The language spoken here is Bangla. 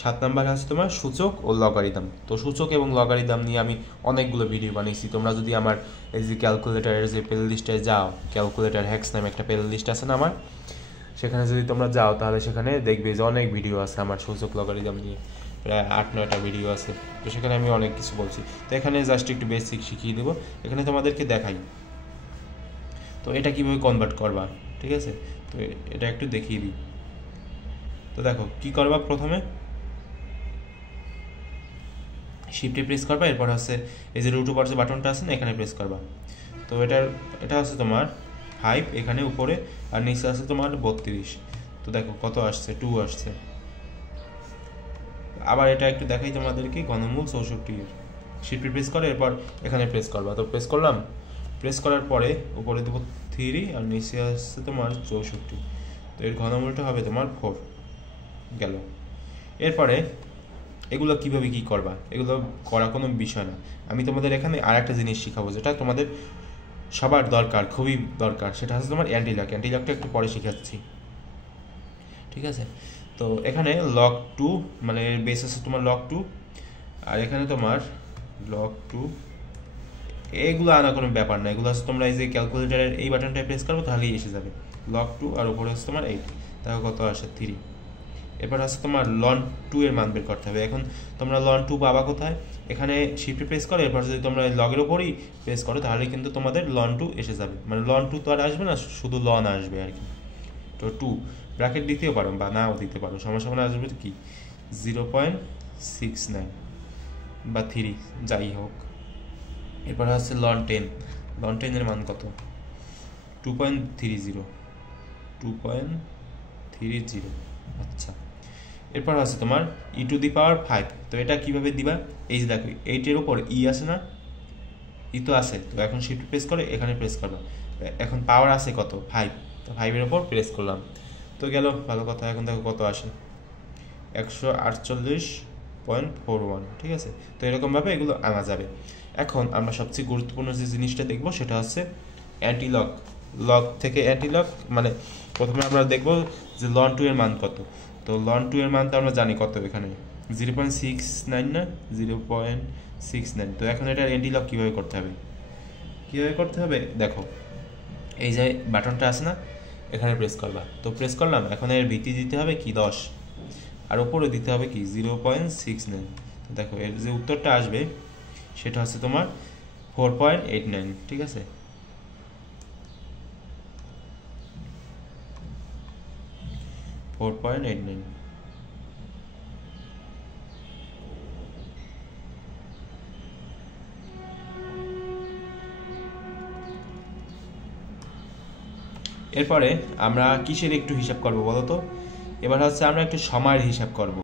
7 নাম্বার আছে তোমার সূচক ও লগারিদম। তো সূচক এবং লগারিদম নিয়ে আমি অনেকগুলো ভিডিও বানিয়েছি। তোমরা যদি আমার এই যে ক্যালকুলেটারের যে প্লে লিস্টে যাও, ক্যালকুলেটার হ্যাক্স নামে একটা প্লে লিস্ট আছে না আমার, সেখানে যদি তোমরা যাও তাহলে সেখানে দেখবে যে অনেক ভিডিও আছে আমার সূচক লগারিদম নিয়ে, প্রায় 8-9টা ভিডিও আছে। তো সেখানে আমি অনেক কিছু বলছি। তো এখানে জাস্ট একটু বেসিক শিখিয়ে দেবো, এখানে তোমাদেরকে দেখাই তো এটা কীভাবে কনভার্ট করবা, ঠিক আছে। তো এটা একটু দেখিয়ে দিই। তো দেখো কী করবা, প্রথমে শিফটে প্রেস করবা, এরপর হচ্ছে এই যে রুট ওভার যে বাটনটা আছে না, এখানে প্রেস করবা। তো এটা হচ্ছে তোমার 5 এখানে উপরে, আর নিচে আছে তোমার 32। তো দেখো কত আসছে, 2 আসছে। আবার এটা একটু দেখাই তোমাদেরকে, ঘনমূল 64 শিফটে প্রেস করে এরপর এখানে প্রেস করবা। তো প্রেস করলাম, প্রেস করার পরে উপরে দেবো 3 আর নিচে আসছে তোমার 64। তো এর ঘনমূলটা হবে তোমার 4 গেল। এরপরে এগুলো কিভাবে কি করবা, এগুলো করা কোনো বিষয় না। আমি তোমাদের এখানে আর একটা জিনিস শিখাবো যেটা তোমাদের সবার দরকার, খুবই দরকার, সেটা হচ্ছে তোমার অ্যান্টিলক। অ্যান্টিলকটা একটু পরে শিখাচ্ছি, ঠিক আছে। তো এখানে লক 2 মানে বেস আছে তোমার লক 2, আর এখানে তোমার লক 2, এগুলো আনা কোনো ব্যাপার না। এগুলো হচ্ছে তোমরা এই যে ক্যালকুলেটারের এই বাটনটায় প্রেস করবো তাহলেই এসে যাবে লক 2, আর উপরে হচ্ছে তোমার 8। দেখো কত আসে 3। এরপর হচ্ছে তোমার লন 2 এর মান বের করতে হবে। এখন তোমরা লন 2 পাবা কোথায়, এখানে শিফটে প্রেস করো, এরপর যদি তোমরা লগের ওপরই প্রেস করো তাহলে কিন্তু তোমাদের লন 2 এসে যাবে। মানে লন 2 তো আর আসবে না, শুধু লন আসবে আর কি। তো 2 ব্র্যাকেট দিতেও পারো বা নাও দিতে পারো, সমস্যা আসবে কি 0.69 বা 3 যাই হোক। এরপর হচ্ছে লন 10। লন 10 এর মান কত, 2.30। 2.30, আচ্ছা। এরপর আছে তোমার e⁵ তো এটা কিভাবে দিবা, এই যে দেখো 8 এর উপর ই আছে না, ই তো আছে। তো এখন শিফট প্রেস করে এখানে প্রেস করবা। এখন পাওয়ার আছে কত, 5। তো 5 এর উপর প্রেস করলাম, তো গেল, ভালো কথা। এখন দেখো কত আসে, 148.41, ঠিক আছে। তো এরকমভাবে এগুলো আনা যাবে। এখন আমরা সবচেয়ে গুরুত্বপূর্ণ যে জিনিসটা দেখবো সেটা হচ্ছে অ্যান্টিলক। লক থেকে অ্যান্টিলক মানে প্রথমে আমরা দেখবো যে লন 2 এর মান কত। তো লন 2 এর মান তো আমরা জানি কত, এখানে 0.69 না, 0.69। তো এখন এটার অ্যান্টিলক কীভাবে করতে হবে, দেখো এই যে বাটনটা আছে না, এখানে প্রেস করবা। তো প্রেস করলাম, এখন এর ভিত্তি দিতে হবে কি 10, আর উপরে দিতে হবে কি 0.69। তো দেখো এর যে উত্তরটা আসবে সেটা হচ্ছে তোমার 4.89, ঠিক আছে। এরপরে আমরা কিসের একটু হিসাব করব বলো তো, এবার হচ্ছে আমরা একটু সময়ের হিসাব করব।